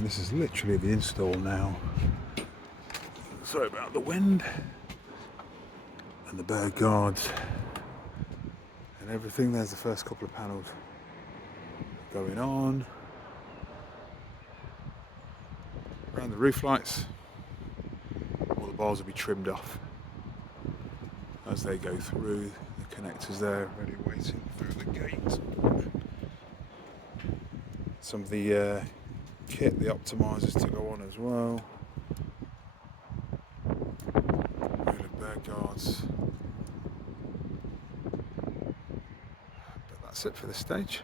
and this is literally the install now. Sorry about the wind. And the bird guards and everything. There's the first couple of panels going on. Around the roof lights, all the bars will be trimmed off as they go through. The connectors there ready waiting through the gate. Some of the kit, the optimizers to go on as well. Bird guards. But that's it for this stage.